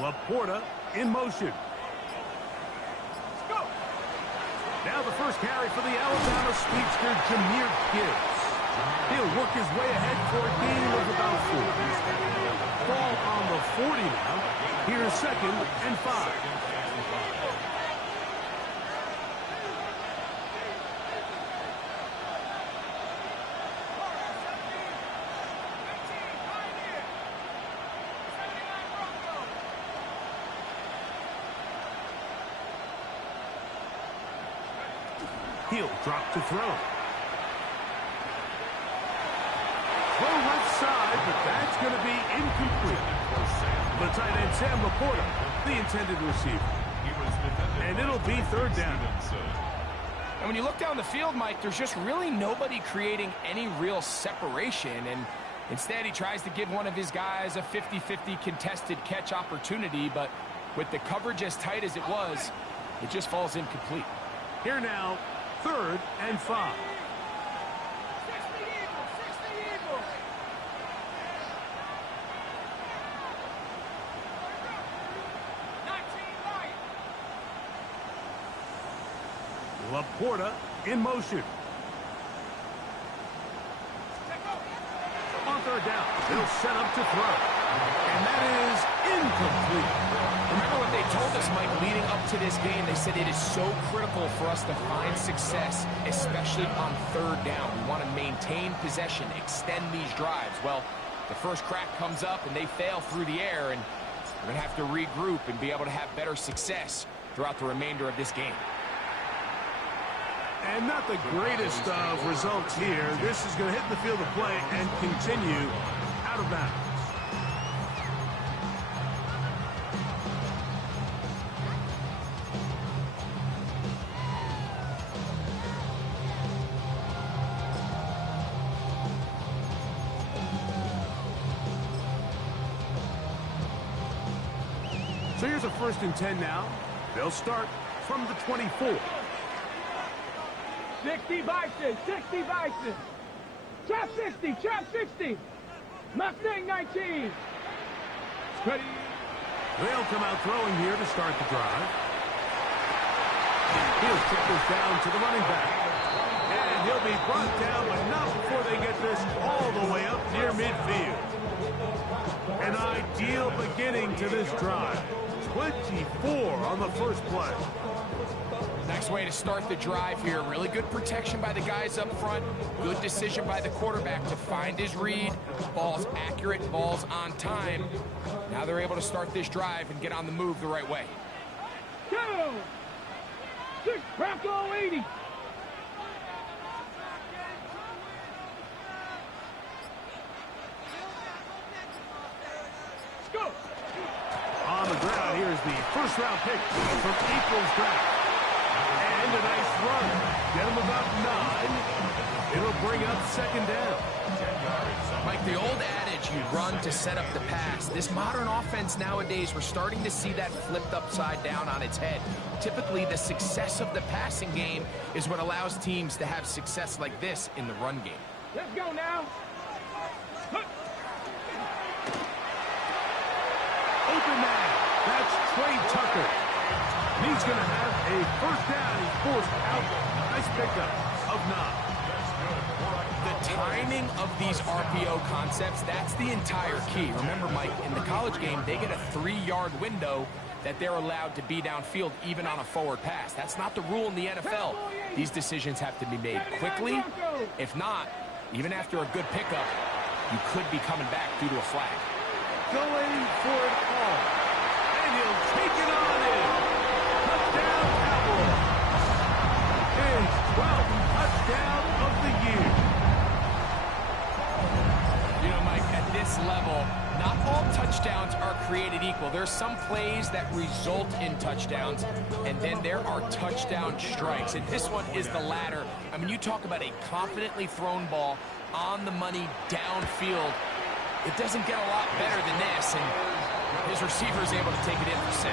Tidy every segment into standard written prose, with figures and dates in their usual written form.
Laporta in motion. Now the first carry for the Alabama speedster, Jahmyr Gibbs. He'll work his way ahead for a gain of about 4. Ball on the 40 now. Here's 2nd and 5. He'll drop to throw. Throw left side, but that's going to be incomplete. The tight end, Sam Laporta, the intended receiver. And it'll be 3rd down. And when you look down the field, Mike, there's just really nobody creating any real separation. And instead, he tries to give one of his guys a 50-50 contested catch opportunity. But with the coverage as tight as it was, it just falls incomplete. Here now, 3rd and 5. Laporta in motion. On 3rd down, they'll set up to throw. And that is incomplete. Remember what they told us, Mike, leading up to this game. They said it is so critical for us to find success, especially on 3rd down. We want to maintain possession, extend these drives. Well, the first crack comes up and they fail through the air, and we're going to have to regroup and be able to have better success throughout the remainder of this game. And not the greatest of results here. This is going to hit the field of play and continue out of bounds. So here's a 1st and 10 now. They'll start from the 24. 60 Bison, 60 Bison. Trap 60, trap 60. Mustang 19. Ready. They'll come out throwing here to start the drive. He'll kick this down to the running back. And he'll be brought down, but not before they get this all the way up near midfield. An ideal beginning to this drive. 24 on the first play. Nice way to start the drive here. Really good protection by the guys up front. Good decision by the quarterback to find his read. Ball's accurate, ball's on time. Now they're able to start this drive and get on the move the right way. 2, 6, Bronco 80. Let's go. On the ground, here's the 1st-round pick from April's draft. And a nice run. Get him about 9. It'll bring up 2nd down. Mike, the old adage, you run to set up the pass. This modern offense nowadays, we're starting to see that flipped upside down on its head. Typically, the success of the passing game is what allows teams to have success like this in the run game. Let's go now. Open man. That's Trey Tucker. He's going to have a 1st down. He's forced out. Nice pickup of 9. The timing of these RPO concepts, that's the entire key. Remember, Mike, in the college game, they get a 3-yard window that they're allowed to be downfield even on a forward pass. That's not the rule in the NFL. These decisions have to be made quickly. If not, even after a good pickup, you could be coming back due to a flag. Going for it all. And he'll take it on in. Touchdown, Cowboys. His 12th touchdown of the year. You know, Mike, at this level, not all touchdowns are created equal. There's some plays that result in touchdowns, and then there are touchdown strikes. And this one is the latter. I mean, you talk about a confidently thrown ball on the money downfield. It doesn't get a lot better than this, and his receiver is able to take it in for 6.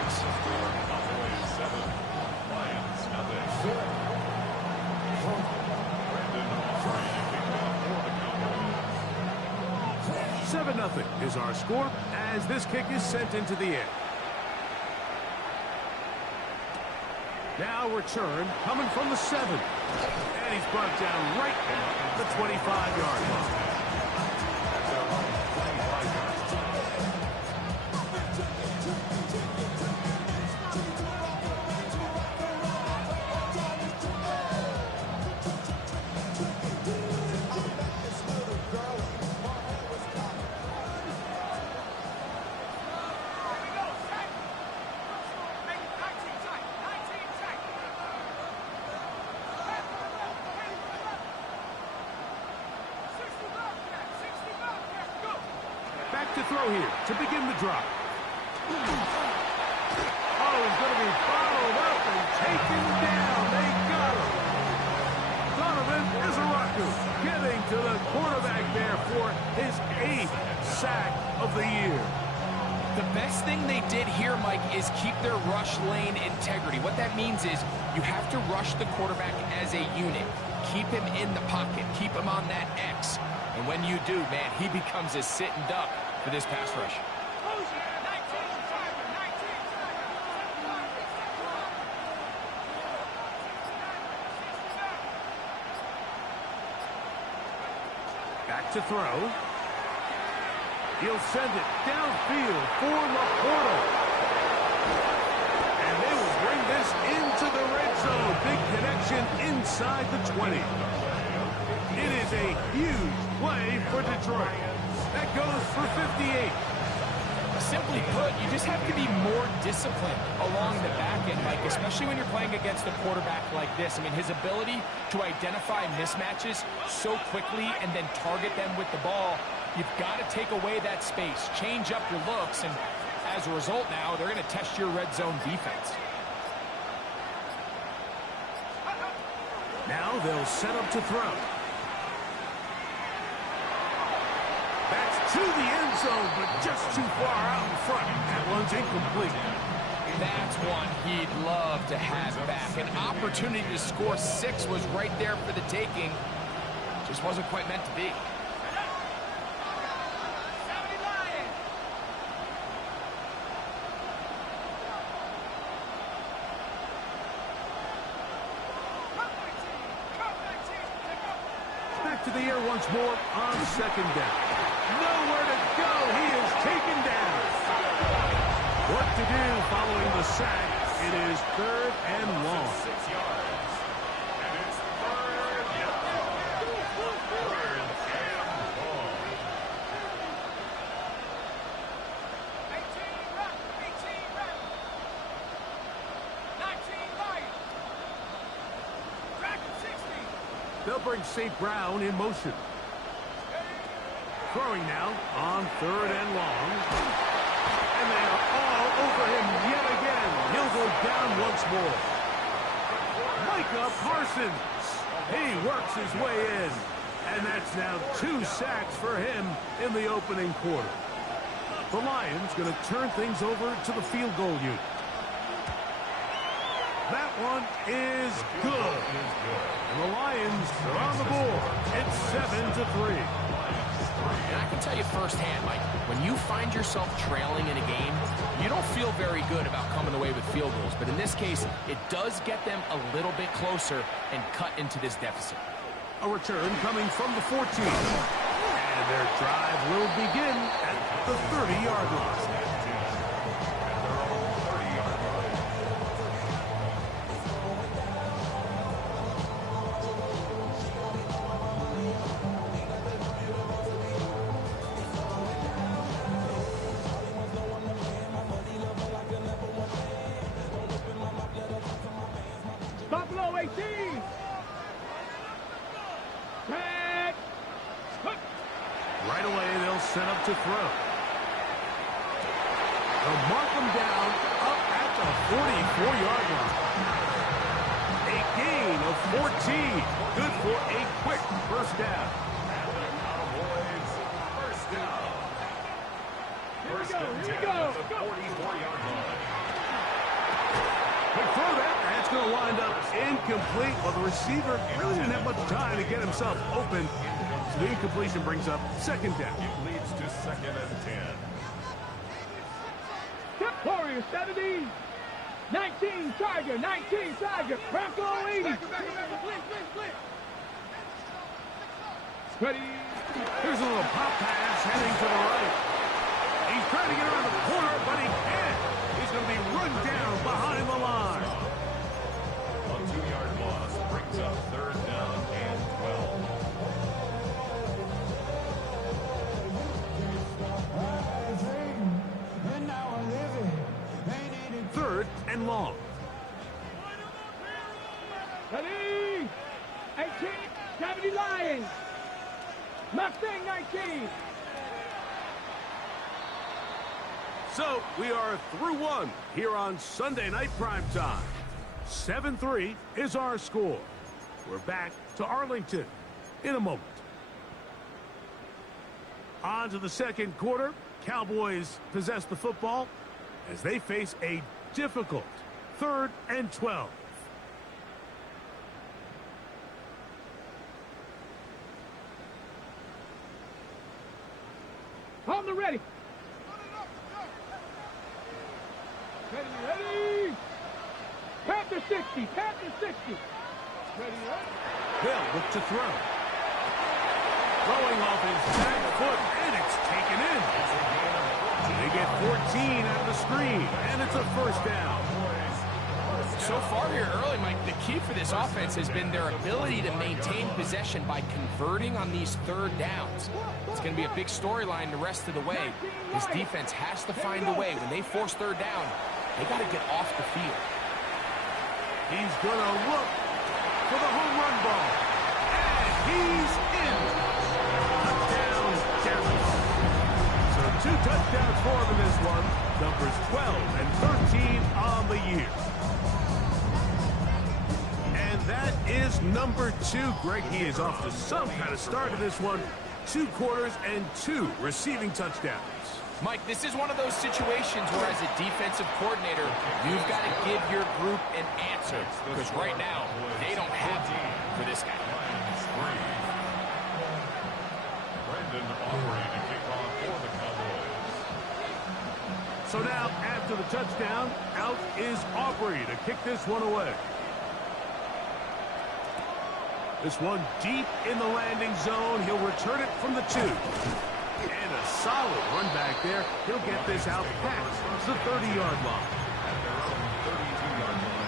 7-0 is our score as this kick is sent into the air. Now return coming from the 7. And he's brought down right at the 25-yard line. Back to throw here to begin the drive. Oh, he's going to be followed up and taken down. They got him. Donovan Izaraku getting to the quarterback there for his 8th sack of the year. The best thing they did here, Mike, is keep their rush lane integrity. What that means is you have to rush the quarterback as a unit. Keep him in the pocket. Keep him on that X. And when you do, man, he becomes a sitting duck for this pass rush. Back to throw. He'll send it downfield for Laporta. And they will bring this into the red zone. Big connection inside the 20. It is a huge play for Detroit. That goes for 58. Simply put, you just have to be more disciplined along the back end, Mike, especially when you're playing against a quarterback like this. I mean, his ability to identify mismatches so quickly and then target them with the ball, you've got to take away that space, change up your looks, and as a result now, they're going to test your red zone defense. Now they'll set up to throw. That's to the end zone, but just too far out in front. That one's incomplete. That's one he'd love to have back. An opportunity to score 6 was right there for the taking. Just wasn't quite meant to be. Back to the air once more on 2nd down. Nowhere to go. He is taken down. Work to do following the sack. It is 3rd and long. 6 yards. And it's 3rd and long. 18 run. 19 Lions. Dragon 60. They'll bring St. Brown in motion. Throwing now on 3rd and long. And they are all over him yet again. He'll go down once more. Micah Parsons. He works his way in. And that's now 2 sacks for him in the opening quarter. The Lions going to turn things over to the field goal unit. That one is good. And the Lions are on the board. It's 7-3. And I can tell you firsthand, Mike, when you find yourself trailing in a game, you don't feel very good about coming away with field goals. But in this case, it does get them a little bit closer and cut into this deficit. A return coming from the 14. And their drive will begin at the 30-yard line. Buffalo 18. Tag. Right away, they'll set up to throw. They'll mark them down up at the 44-yard line. A gain of 14. Good for a quick first down. Cowboys first down. we go. At the 44-yard line. Quick throw that. That's going to wind up incomplete. Well, the receiver really didn't have much time to get himself open. So the incompletion brings up second down. It leads to 2nd and 10. Warrior 70. 19 Tiger. 19 Tiger. Bronco 80. Ready. Here's a little pop pass heading to the right. He's trying to get around the corner, but he can't. He's going to be run down behind the line. A 2-yard loss brings up 3rd down and 12. 3rd and long. Ready. 18. 70 Lions. Mustang 19. So we are through one here on Sunday Night Primetime. 7-3 is our score. We're back to Arlington in a moment. On to the second quarter. Cowboys possess the football as they face a difficult 3rd and 12. On the ready. Ready. Panther 60. Panther 60. Ready. Hill look to throw. Throwing off his back foot, and it's taken in. They get 14 out of the screen, and it's a 1st down. So far here early, Mike, the key for this offense has been their ability to maintain possession by converting on these 3rd downs. It's going to be a big storyline the rest of the way. This defense has to find a way. When they force 3rd down, they got to get off the field. He's going to look for the home run ball. And he's in. Touchdown, Dallas. So 2 touchdowns for him in this one. Numbers 12 and 13 on the year. And that is number 2. Greg, he is off to some kind of start to this one. 2 quarters and 2 receiving touchdowns. Mike, this is one of those situations where as a defensive coordinator, you've got to give your group an answer. Because right now, they don't have time for this guy. Brandon Aubrey to kick off for the Cowboys. So now, after the touchdown, out is Aubrey to kick this one away. This one deep in the landing zone. He'll return it from the 2. And a solid run back there. He'll get this out past the 30-yard line. At their own 32-yard line.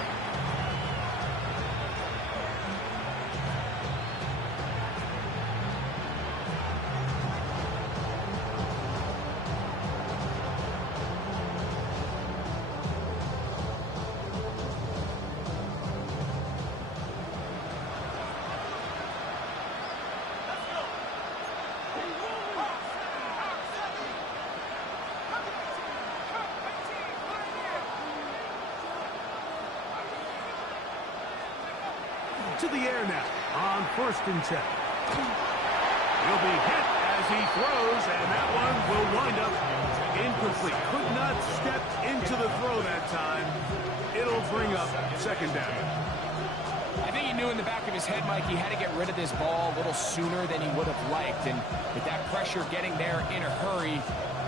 To the air now on 1st and 10. He'll be hit as he throws, and that one will wind up incomplete. Could not step into the throw that time. It'll bring up 2nd down. I think he knew in the back of his head, Mike, he had to get rid of this ball a little sooner than he would have liked. And with that pressure getting there in a hurry,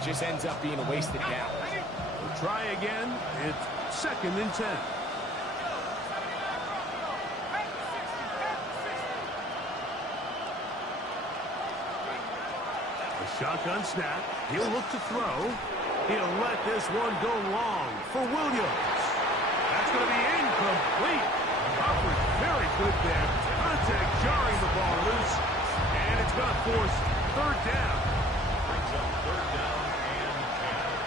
just ends up being a wasted down. We'll try again. It's 2nd and 10. Shotgun snap. He'll look to throw. He'll let this one go long for Williams. That's going to be incomplete. Coverage very good there. Contact jarring the ball loose. And it's going to force 3rd down. Brings up 3rd down and 10.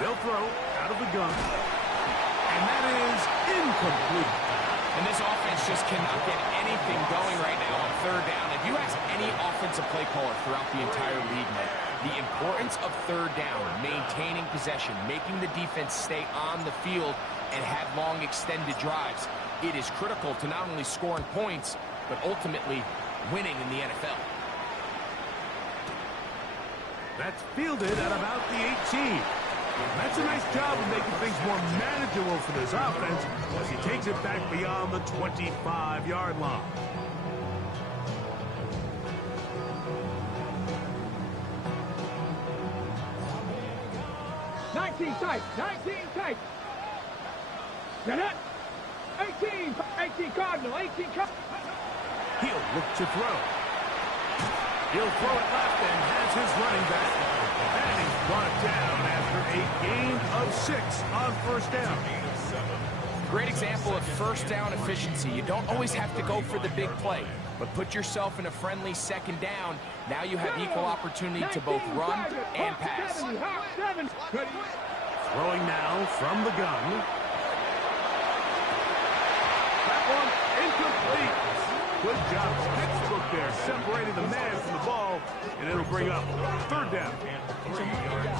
They'll throw out of the gun. And that is incomplete. And this offense just cannot get anything going right now on 3rd down. If you ask any offensive play caller throughout the entire league, Mike, The importance of third down, maintaining possession, making the defense stay on the field and have long extended drives. It is critical to not only scoring points, but ultimately winning in the NFL. That's fielded at about the 18. That's a nice job of making things more manageable for this offense as he takes it back beyond the 25-yard line. Tight, 19 tight. Get it? 18 Cardinal, 18 Cardinal. He'll look to throw. He'll throw it left and has his running back. And he's brought down after a gain of 6 on first down. Great example of first down efficiency. You don't always have to go for the big play, but put yourself in a friendly second down. Now you have equal opportunity to both run and pass. Throwing now from the gun. That one incomplete. Good job. Textbook there, separating the man from the ball, and it'll bring up third down.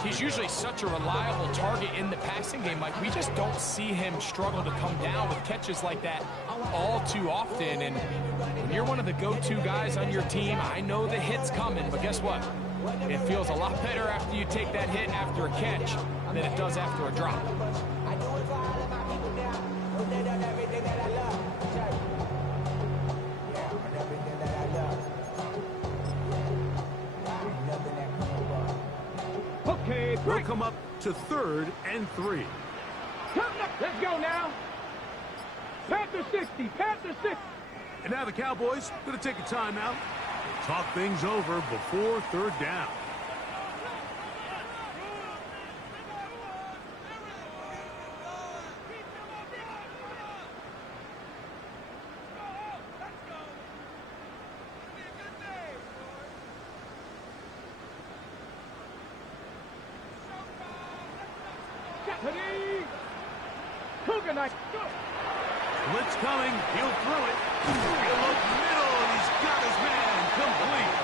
He's usually such a reliable target in the passing game. Like, we just don't see him struggle to come down with catches like that all too often. And when you're one of the go-to guys on your team, I know the hit's coming, but guess what? It feels a lot better after you take that hit after a catch than it does after a drop. Okay, We'll come up to 3rd and 3. Let's go now. Panther 60, Panther 60. And now the Cowboys going to take a timeout. Talk things over before third down. Blitz coming. He'll throw it. He'll look middle, and he's got his man complete.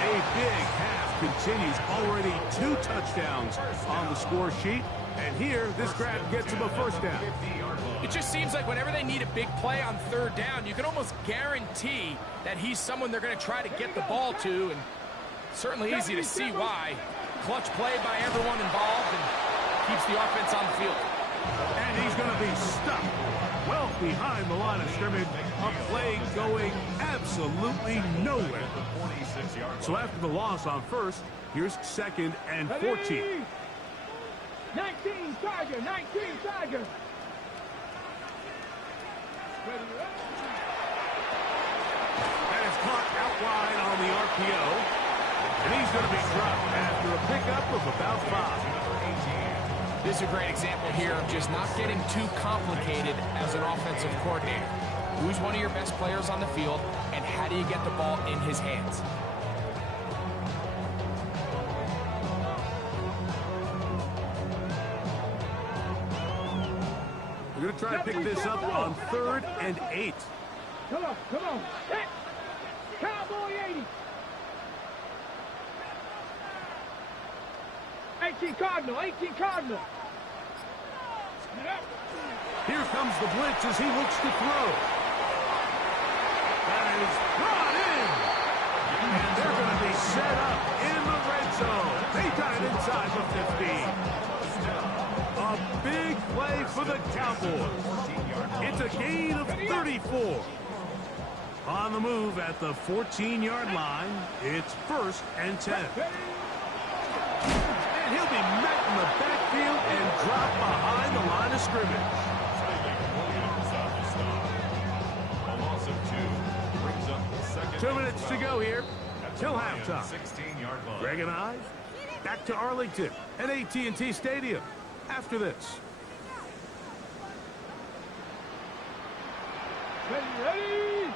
A big half continues. Already 2 touchdowns on the score sheet. And here, this grab gets him a first down. It just seems like whenever they need a big play on third down, you can almost guarantee that he's someone they're going to try to get the ball to, and certainly easy to see why. Clutch play by everyone involved and keeps the offense on the field. And he's going to be stuck well behind the line of scrimmage. A play going absolutely nowhere. So after the loss on first, here's 2nd and 14. 19 Tiger, 19 Tiger. And it's caught out wide on the RPO. And he's going to be dropped after a pickup of about 5. This is a great example here of just not getting too complicated as an offensive coordinator. Who's one of your best players on the field, and how do you get the ball in his hands? We're going to try to pick this up on 3rd and 8. Come on, come on. Set. Cowboy 80. 18 Cardinal, 18 Cardinal. Here comes the blitz as he looks to throw. That is brought in. And they're going to be set up in the red zone. They got it inside the 15. A big play for the Cowboys. It's a gain of 34. On the move at the 14-yard line, it's 1st and 10. And he'll be met in the backfield and dropped behind the line of scrimmage. 2 minutes to go here till halftime. Greg and I back to Arlington at AT&T Stadium after this. Ready?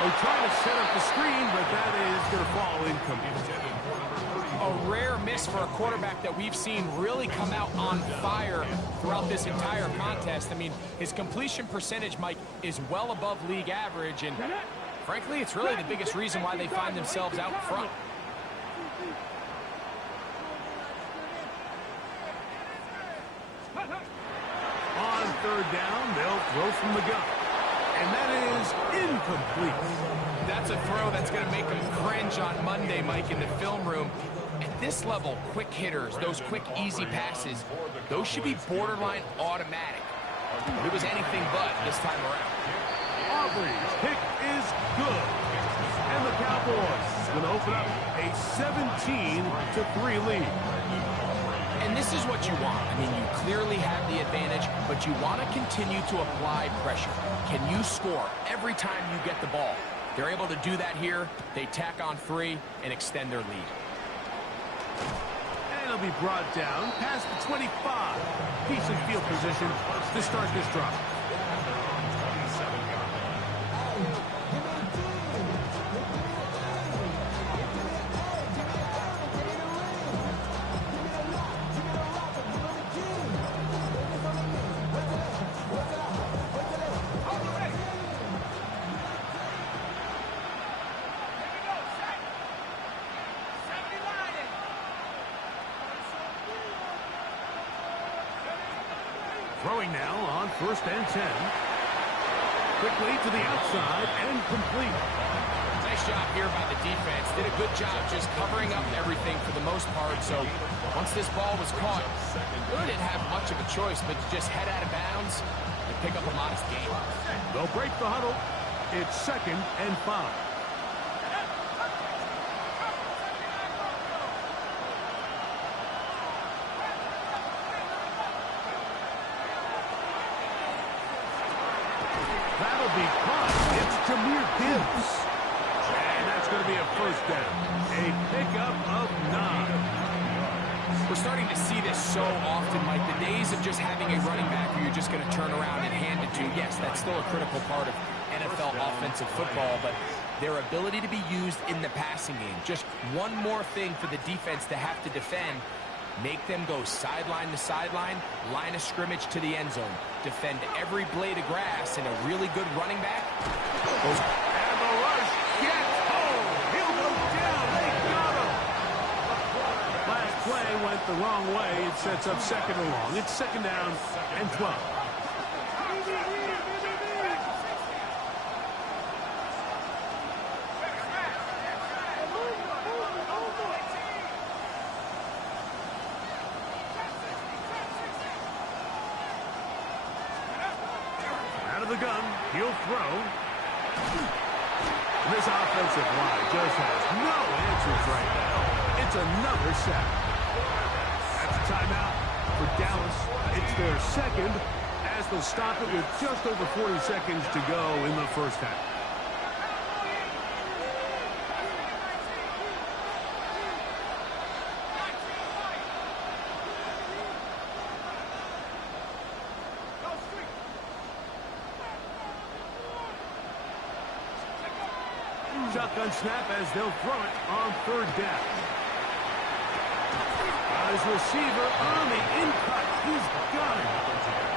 They're trying to set up the screen, but that is going to fall incomplete. A rare miss for a quarterback that we've seen really come out on fire throughout this entire contest. I mean, his completion percentage, Mike, is well above league average, and Frankly, it's really the biggest reason why they find themselves out in front. On third down, they'll throw from the gun. And that is incomplete. That's a throw that's going to make them cringe on Monday, Mike, in the film room. At this level, quick hitters, those quick, easy passes, those should be borderline automatic. It was anything but this time around. Aubrey's pick is good. And the Cowboys going to open up a 17-3 lead. And this is what you want. I mean, you clearly have the advantage, but you want to continue to apply pressure. Can you score every time you get the ball? They're able to do that here. They tack on 3 and extend their lead. And it'll be brought down past the 25. Decent field position to start this drive. Throwing now on 1st and 10. Quickly to the outside and complete. Nice job here by the defense. Did a good job just covering up everything for the most part. So once this ball was caught, really didn't have much of a choice but to just head out of bounds and pick up a modest gain. They'll break the huddle. It's 2nd and 5. That'll be caught. It's Jahmyr Gibbs. And that's going to be a 1st down. A pickup of 9. We're starting to see this so often, Mike. The days of just having a running back who you're just going to turn around and hand it to, yes, that's still a critical part of NFL offensive football, but their ability to be used in the passing game, just one more thing for the defense to have to defend. Make them go sideline to sideline, line of scrimmage to the end zone. Defend every blade of grass, and a really good running back. And the rush gets home. He'll go down. They got him. Last play went the wrong way. It sets up 2nd and long. It's 2nd down and 12. The gun, he'll throw. This offensive line just has no answers right now. It's another sack. That's a timeout for Dallas. It's their 2nd as they'll stop it with just over 40 seconds to go in the 1st half. Shotgun snap as they'll throw it on 3rd down. His receiver on the in-cut. He's got it.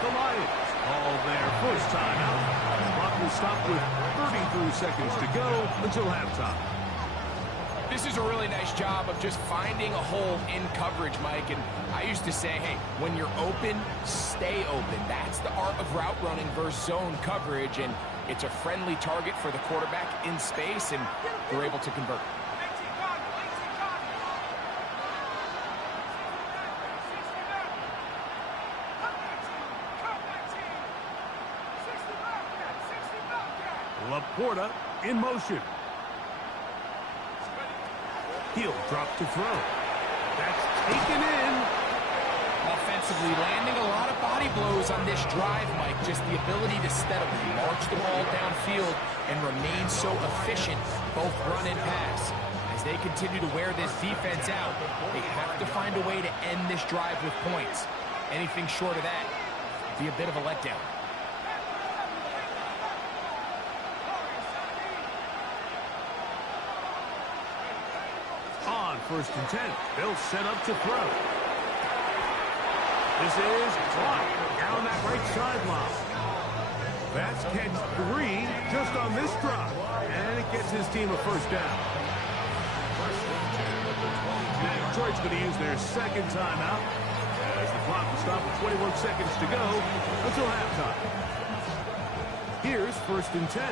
The Lions call their first time out. Clock will stop with 33 seconds to go until halftime. This is a really nice job of just finding a hole in coverage, Mike. And I used to say, hey, when you're open, stay open. That's the art of route running versus zone coverage. And it's a friendly target for the quarterback in space, and they're able to convert. Laporta in motion. He'll drop to throw. That's taken in. Offensively, landing a lot of body blows on this drive, Mike. Just the ability to steadily march the ball downfield and remain so efficient, both run and pass. As they continue to wear this defense out, they have to find a way to end this drive with points. Anything short of that would be a bit of a letdown. On 1st and 10, they'll set up to throw. This is caught down that right sideline. That's catch 3 just on this drive. And it gets his team a first down. Now Detroit's going to use their second timeout as the clock will stop with 21 seconds to go until halftime. Here's 1st and 10.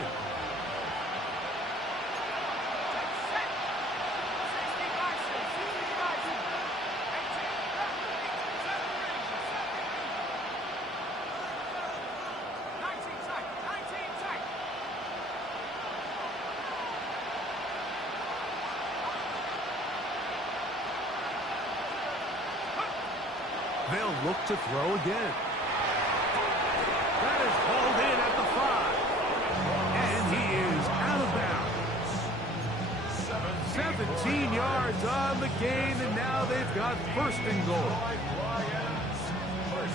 They'll look to throw again. That is hauled in at the 5. And he is out of bounds. 17 yards on the gain, and now they've got 1st and goal.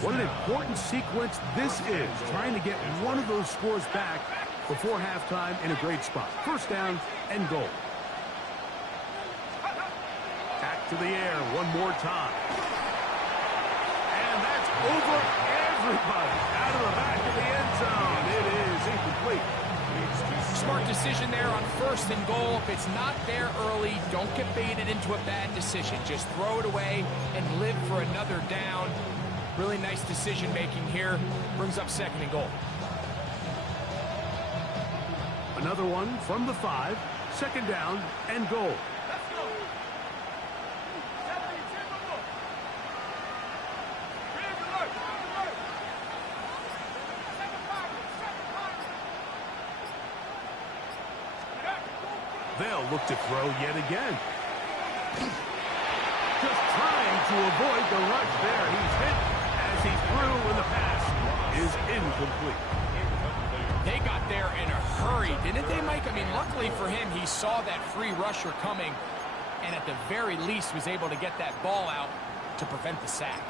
What an important sequence this is, trying to get one of those scores back before halftime in a great spot. 1st down and goal. Back to the air one more time. Over everybody, out of the back of the end zone. It is incomplete. Smart decision there on 1st and goal. If it's not there early, don't get baited into a bad decision. Just throw it away and live for another down. Really nice decision making here. Brings up 2nd and goal. Another one from the 5. 2nd down and goal. They'll look to throw yet again. Just trying to avoid the rush there. He's hit as he's through, and the pass is incomplete. They got there in a hurry, didn't they, Mike? I mean, luckily for him, he saw that free rusher coming, and at the very least was able to get that ball out to prevent the sack.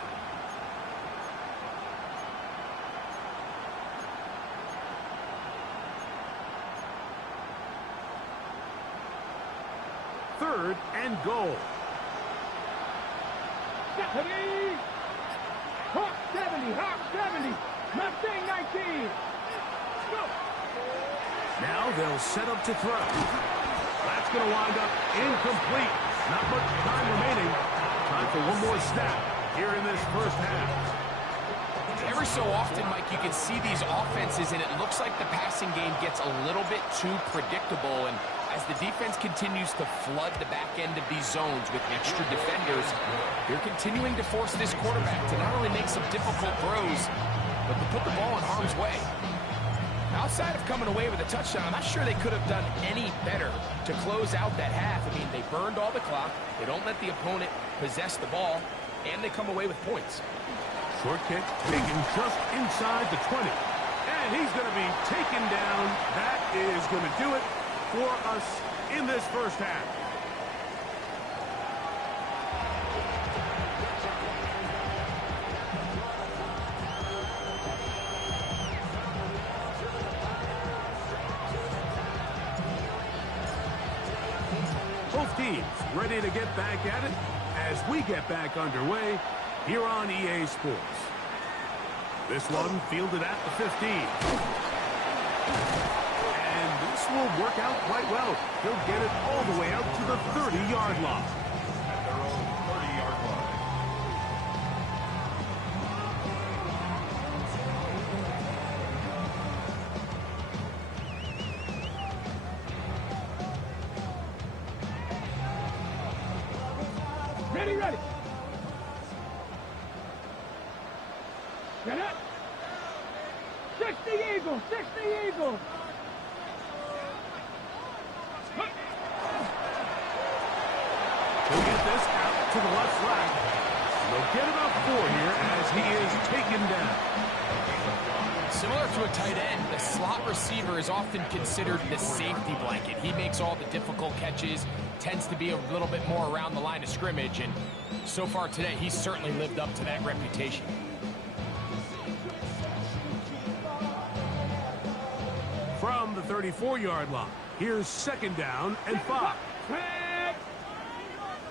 Third and goal. Hawk 70, Hawk 70, Mustang 19. Go. Now they'll set up to throw. That's going to wind up incomplete. Not much time remaining. Time for one more snap here in this 1st half. Every so often, Mike, you can see these offenses, and it looks like the passing game gets a little bit too predictable. And as the defense continues to flood the back end of these zones with extra defenders, they're continuing to force this quarterback to not only make some difficult throws, but to put the ball in harm's way. Outside of coming away with a touchdown, I'm not sure they could have done any better to close out that half. I mean, they burned all the clock. They don't let the opponent possess the ball, and they come away with points. Short kick taken just inside the 20. And he's going to be taken down. That is going to do it for us in this 1st half. Both teams ready to get back at it as we get back underway here on EA Sports. This one fielded at the 15. And this will work out quite well. He'll get it all the way out to the 30-yard line. At their own 30-yard line. Ready. Get up. 60 Eagles, 60 Eagles. He'll get this out to the left flat. They'll get about 4 here as he is taken down. Similar to a tight end, the slot receiver is often considered the safety blanket. He makes all the difficult catches, tends to be a little bit more around the line of scrimmage, and so far today, he's certainly lived up to that reputation. From the 34-yard line, here's 2nd down and 5.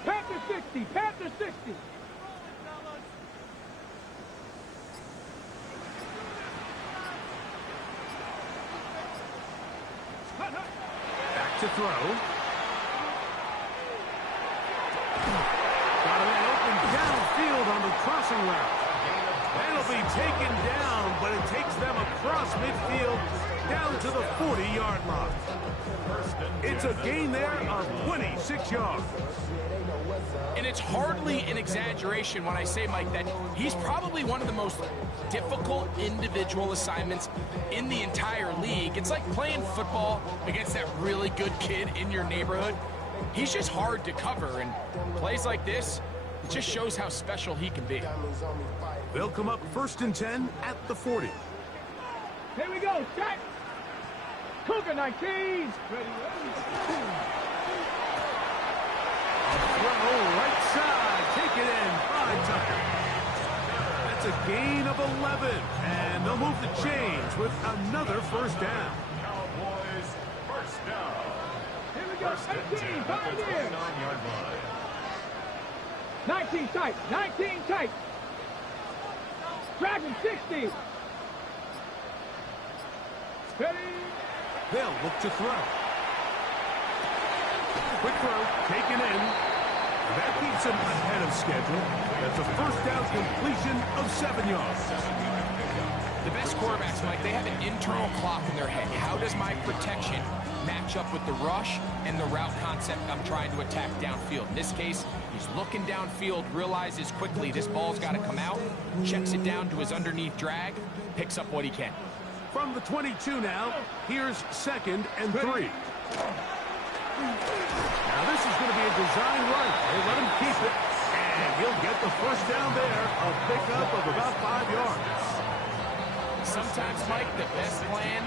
Panther 60, Panther 60. to throw. Got a man open downfield on the crossing route. That'll be taken down, but it takes them across midfield down to the 40-yard line. It's a gain there of 26 yards. And it's hardly an exaggeration when I say, Mike, that he's probably one of the most difficult individual assignments in the entire league. It's like playing football against that really good kid in your neighborhood. He's just hard to cover, and plays like this, it just shows how special he can be. They'll come up 1st and 10 at the 40. Here we go, set. Cougar 19. Ready. Throw right side, take it in by Tucker. That's a gain of 11, and they'll move the chains with another first down. Cowboys, first down. Here we go, 18, Pioneers. 29-yard line. 19 tight, 19 tight. Dragon 60. Ready. They'll look to throw. Quick throw, taken in. That keeps him ahead of schedule. That's a first down completion of 7 yards. The best quarterbacks, Mike, they have an internal clock in their head. How does my protection match up with the rush and the route concept I'm trying to attack downfield? In this case, he's looking downfield, realizes quickly this ball's got to come out, checks it down to his underneath drag, picks up what he can. From the 22 now, here's 2nd and 3. Now this is going to be a design run. They let him keep it, and he'll get the first down there, a pickup of about 5 yards. Sometimes, Mike, the best plan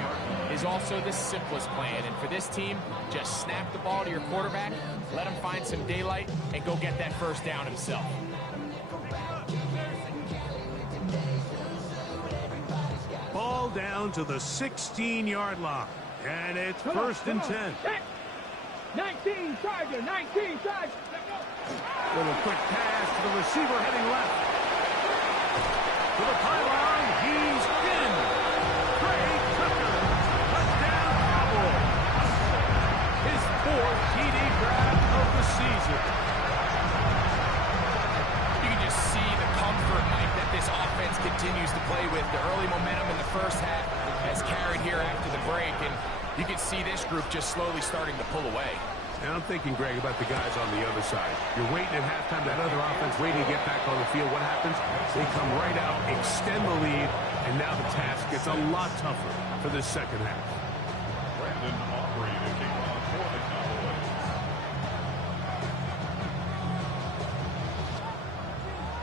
is also the simplest plan. And for this team, just snap the ball to your quarterback, let him find some daylight, and go get that first down himself. Ball down to the 16-yard line. And it's 1st and 10. 19 Charger, 19 Charger. Little quick pass to the receiver heading left. To the pylon, he's in. Trey Tucker, touchdown Cowboys. His 4th TD grab of the season. You can just see the comfort, Mike, that this offense continues to play with. The early momentum in the first half has carried here after the break, and you can see this group just slowly starting to pull away. And I'm thinking, Greg, about the guys on the other side. You're waiting at halftime, that other offense waiting to get back on the field. What happens? They come right out, extend the lead, and now the task gets a lot tougher for this second half. Brandon Aubrey to kick off for the Cowboys.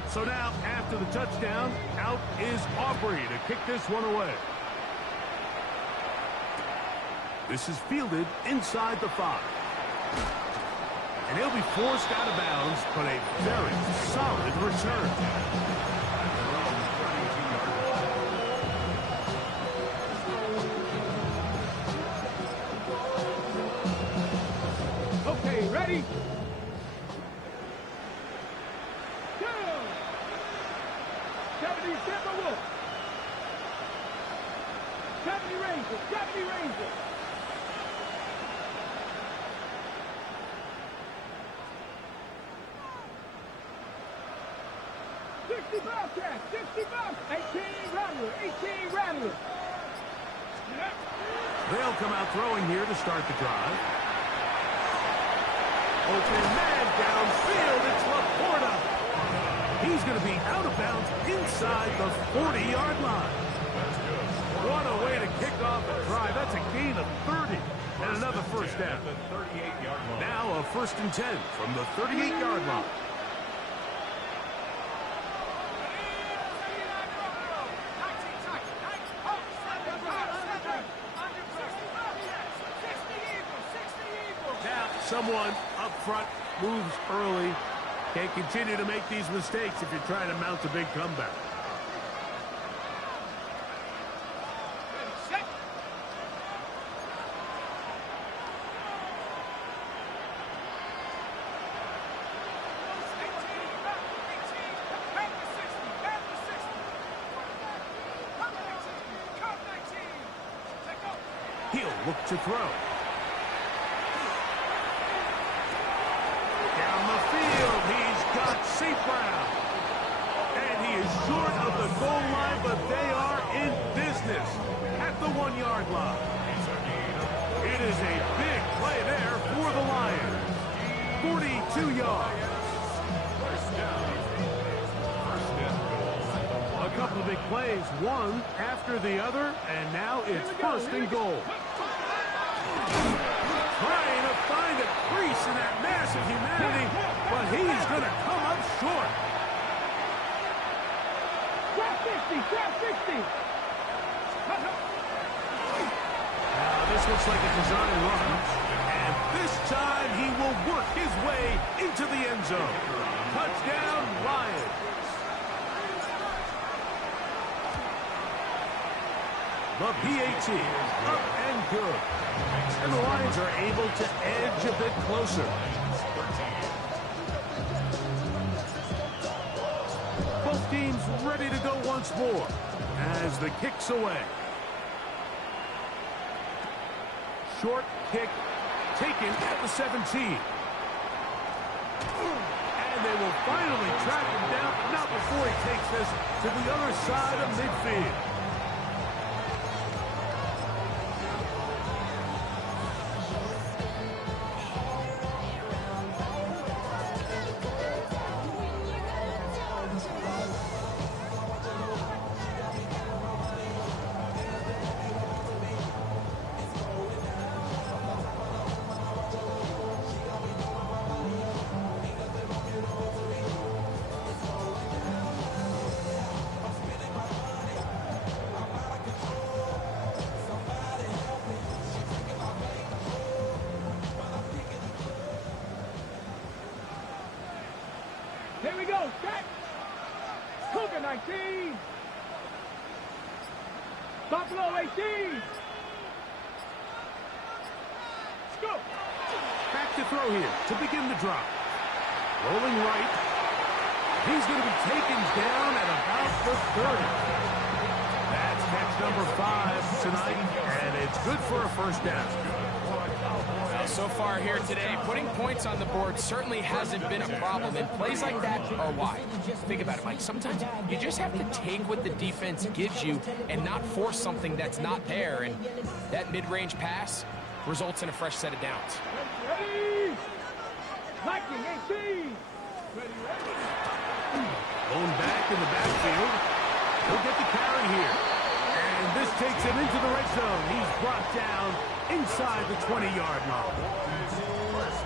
So now, after the touchdown, out is Aubrey to kick this one away. This is fielded inside the 5. And he'll be forced out of bounds, but a very solid return. Okay, ready? Go! 70 Timberwolves. 70 Rangers, 70 Rangers. 60 Bobcats, 60 Bobcats, 18 Rattler, 18 Rattler. They'll come out throwing here to start the drive. Open man downfield, it's Laporta. He's going to be out of bounds inside the 40-yard line. What a way to kick off the drive. That's a gain of 30 and another first down. Now a 1st and 10 from the 38-yard line. Someone up front moves early. Can't continue to make these mistakes if you're trying to mount a big comeback. He'll look to throw. St. Brown. And he is short of the goal line, but they are in business at the 1-yard line. It is a big play there for the Lions. 42 yards. A couple of big plays, one after the other, and now it's first and goal. Trying to find a crease in that mass of humanity, but he's going to come up short. Trap 60, trap 60. Now this looks like a design run, and this time he will work his way into the end zone. Touchdown, Lions. The PAT, up and good. And the Lions are able to edge a bit closer. Both teams ready to go once more as the kick's away. Short kick taken at the 17. And they will finally track him down, not before he takes this to the other side of midfield. Here we go, set. Cougar 19. Buffalo 18. Let's go. Back to throw here to begin the drop. Rolling right. He's going to be taken down at about the 30. That's catch number 5 tonight, and it's good for a first down. So far here today, putting points on the board certainly hasn't been a problem, and plays like that are why. Think about it, Mike. Sometimes you just have to take what the defense gives you and not force something that's not there, and that mid-range pass results in a fresh set of downs. Ready. 19, 18. Ready. Going back in the backfield. He'll get the carry here. And this takes him into the red zone. He's brought down inside the 20-yard line.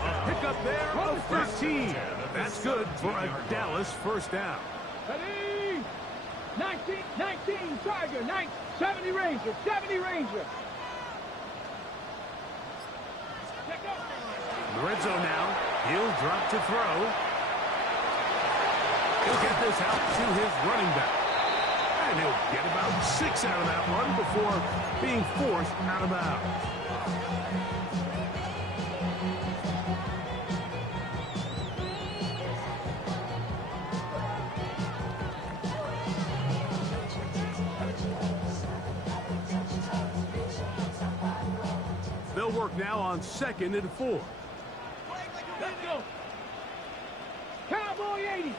A pickup there of 13. That's good for a Dallas first down. Ready. 19, Tiger. 70 Ranger. 70 Ranger. In the red zone now. He'll drop to throw. He'll get this out to his running back. And he'll get about 6 out of that run before being forced out of bounds. They'll work now on 2nd and 4. Let's go. Cowboy 80.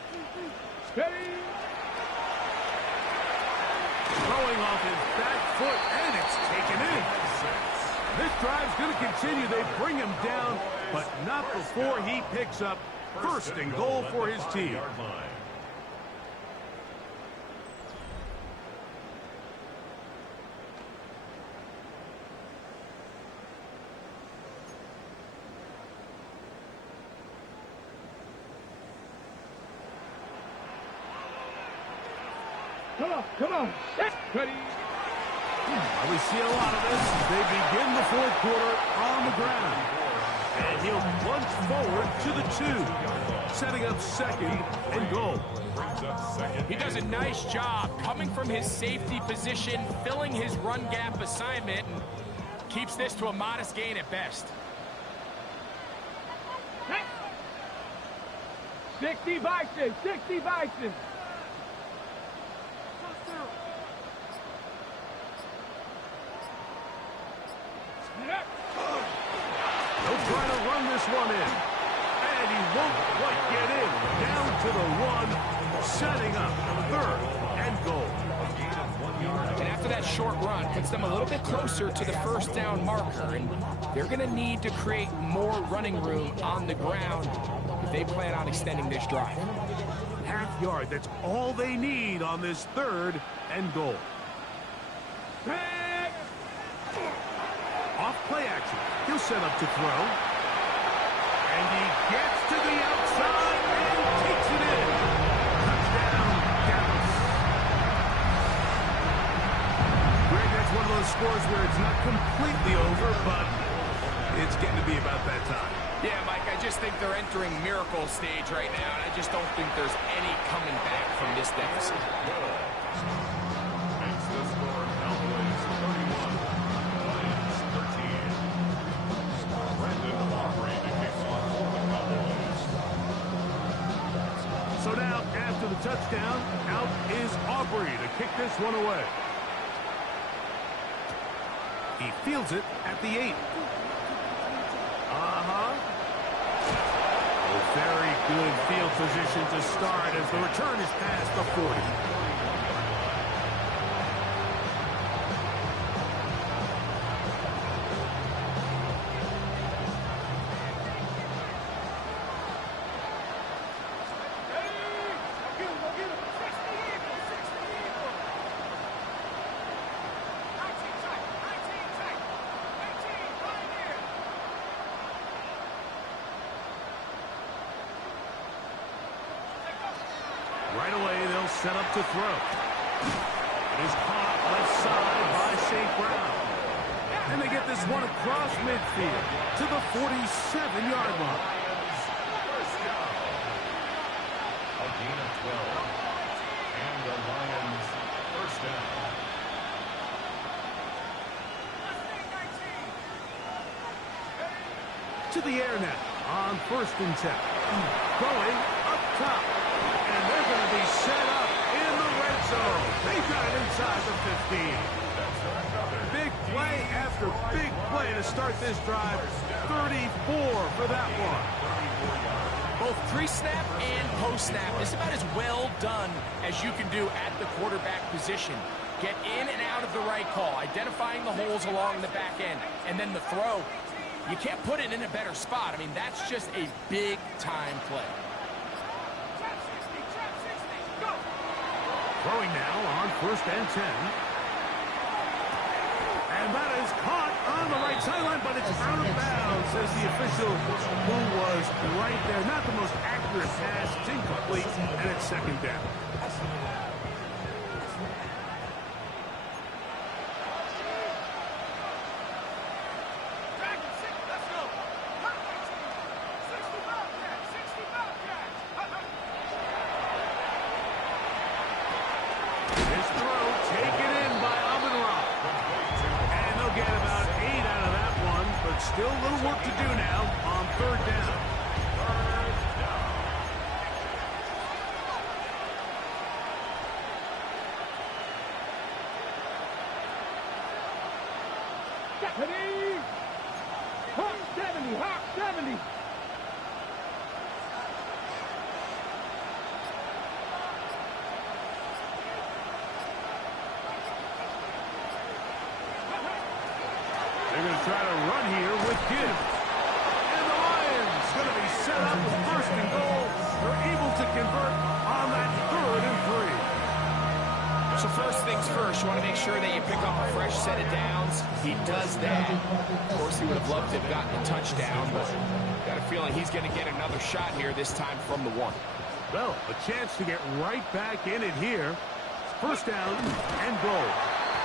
Steady. Throwing off his back foot, and it's taken in. This drive's going to continue. They bring him down, but not before he picks up first and goal for his team. Come on. Ready. Well, we see a lot of this as they begin the 4th quarter on the ground. And he'll plunge forward to the 2, setting up 2nd and goal. He does a nice job coming from his safety position, filling his run gap assignment, and keeps this to a modest gain at best. 60 Bison. 60 Bison. He'll try to run this one in. And he won't quite get in. Down to the 1, setting up 3rd and goal. And after that short run, puts them a little bit closer to the first down marker. And they're going to need to create more running room on the ground if they plan on extending this drive. Half yard, that's all they need on this 3rd and goal. Back. Off play action. He'll set up to throw. And he gets to the outside and takes it in. Touchdown, Dallas. Greg, that's one of those scores where it's not completely over, but it's getting to be about that time. Yeah, Mike, I just think they're entering miracle stage right now, and I just don't think there's any coming back from this deficit. Makes the score Cowboys 31, Lions 13. Brandon Aubrey to kick off for the Cowboys. So now, after the touchdown, out is Aubrey to kick this one away. He fields it at the 8. Very good field position to start as the return is past the 40. Right away, they'll set up to throw. It is caught left side by St. Brown. And they get this one across midfield to the 47-yard line. A gain of 12. And the Lions first down. To the air now on 1st and 10. Going up top. And they're going to be set up in the red zone. They've got it inside the 15. Big play after big play to start this drive. 34 for that one. Both pre-snap and post-snap is about as well done as you can do at the quarterback position. Get in and out of the right call, identifying the holes along the back end, and then the throw. You can't put it in a better spot. I mean, that's just a big-time play. Throwing now on 1st and 10. And that is caught on the right sideline, but it's out of bounds, says the official who was right there. Not the most accurate pass. It's incomplete, and it's 2nd down. Still a little work to do now on 3rd down. Deputy! Hawk 70! Hawk 70! They're going to try to run here with Gibbs. And the Lions going to be set up with 1st and goal. They're able to convert on that 3rd and 3. So first things first, you want to make sure that you pick up a fresh set of downs. He does that. Of course, he would have loved to have gotten a touchdown, but got a feeling he's going to get another shot here, this time from the 1. Well, a chance to get right back in it here. 1st down and goal.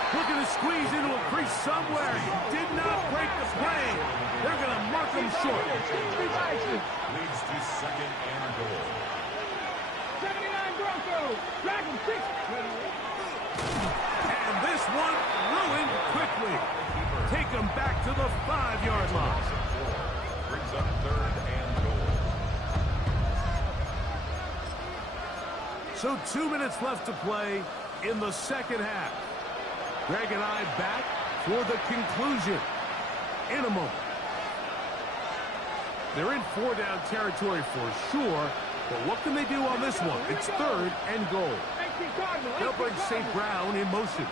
Looking to squeeze into a crease somewhere. Did not break the play. They're going to mark him short. Leads to 2nd and goal. 79 Broncos. Dragon 6. And this one ruined quickly. Take him back to the 5-yard line. Brings up 3rd and goal. So 2 minutes left to play in the 2nd half. Greg and I back for the conclusion in a moment. They're in 4-down territory for sure, But what can they do on this one? It's third and goal. They'll bring St. Brown in motion.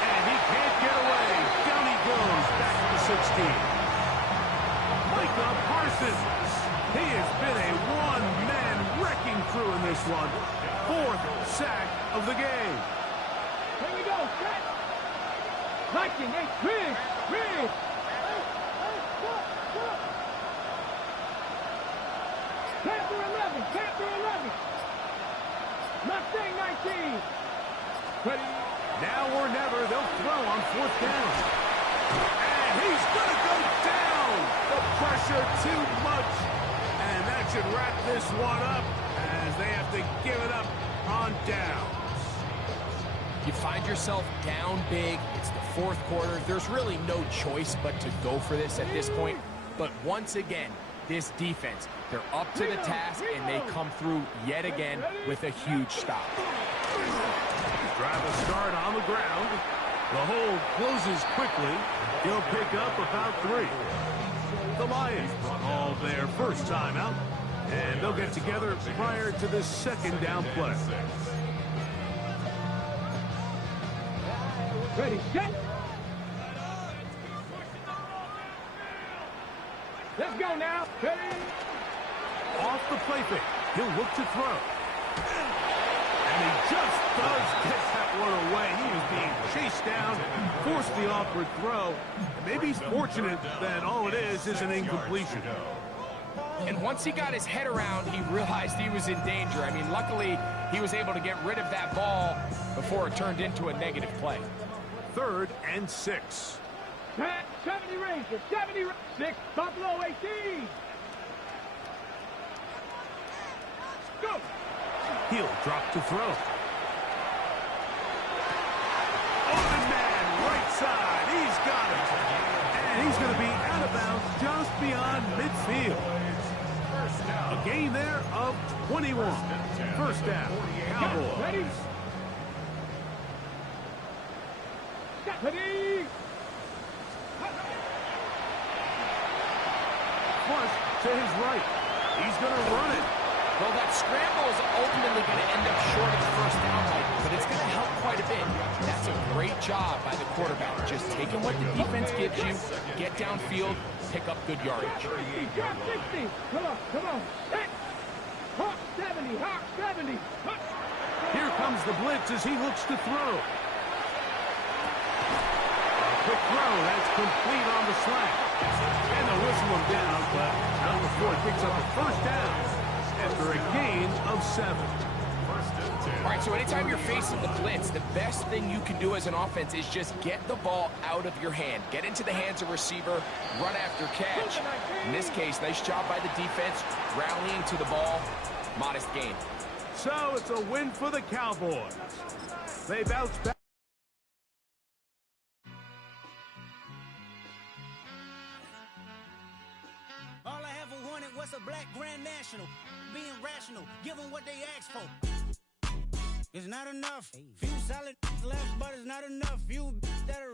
And he can't get away. Down he goes, back to the 16. Micah Parsons. He has been a one-man wrecking crew in this one. Fourth sack of the game. Here we go, set. Viking, hey, Chris. Panther 11. Mustang 19. Ready. Now or never, they'll throw on fourth down. And he's going to go down. The pressure too much. And that should wrap this one up as they have to give it up on downs. You find yourself down big. It's the fourth quarter. There's really no choice but to go for this at this point. But once again, this defense, they're up to the task, and they come through yet again with a huge stop. Drive a start on the ground. The hold closes quickly. He'll pick up about 3. The Lions called their first timeout, and they'll get together prior to this second down play. Ready, set. Let's go now. Ready. Off the play fake. He'll look to throw. And he just does get that one away. He was being chased down, forced the awkward throw. And maybe he's fortunate that all it is an incompletion. And once he got his head around, he realized he was in danger. I mean, luckily, he was able to get rid of that ball before it turned into a negative play. Third and 6. 70 Rangers, 76, Buffalo 18. Go. He'll drop to throw. Open man, right side. He's got it. And he's going to be out of bounds just beyond midfield. A gain there of 21. First down, Cowboys. Ready. Ready. Flush to his right. He's going to run it. Well, that scramble is ultimately going to end up short of the first down, Mike, but it's going to help quite a bit. That's a great job by the quarterback. Just taking what the defense gives you, get downfield, pick up good yardage. 60. Come on. Hawk 70. Here comes the blitz as he looks to throw. Quick throw, that's complete on the slant. And they'll whistle him down, but not before he picks up a first down after a gain of 7. All right, so anytime you're facing the blitz, the best thing you can do as an offense is just get the ball out of your hand. Get into the hands of receiver, run after catch. In this case, nice job by the defense, rallying to the ball, modest gain. So it's a win for the Cowboys. They bounce back. All I ever wanted was a black Grand National. Being rational, give them what they ask for. It's not enough. Few solid left, but it's not enough. You that are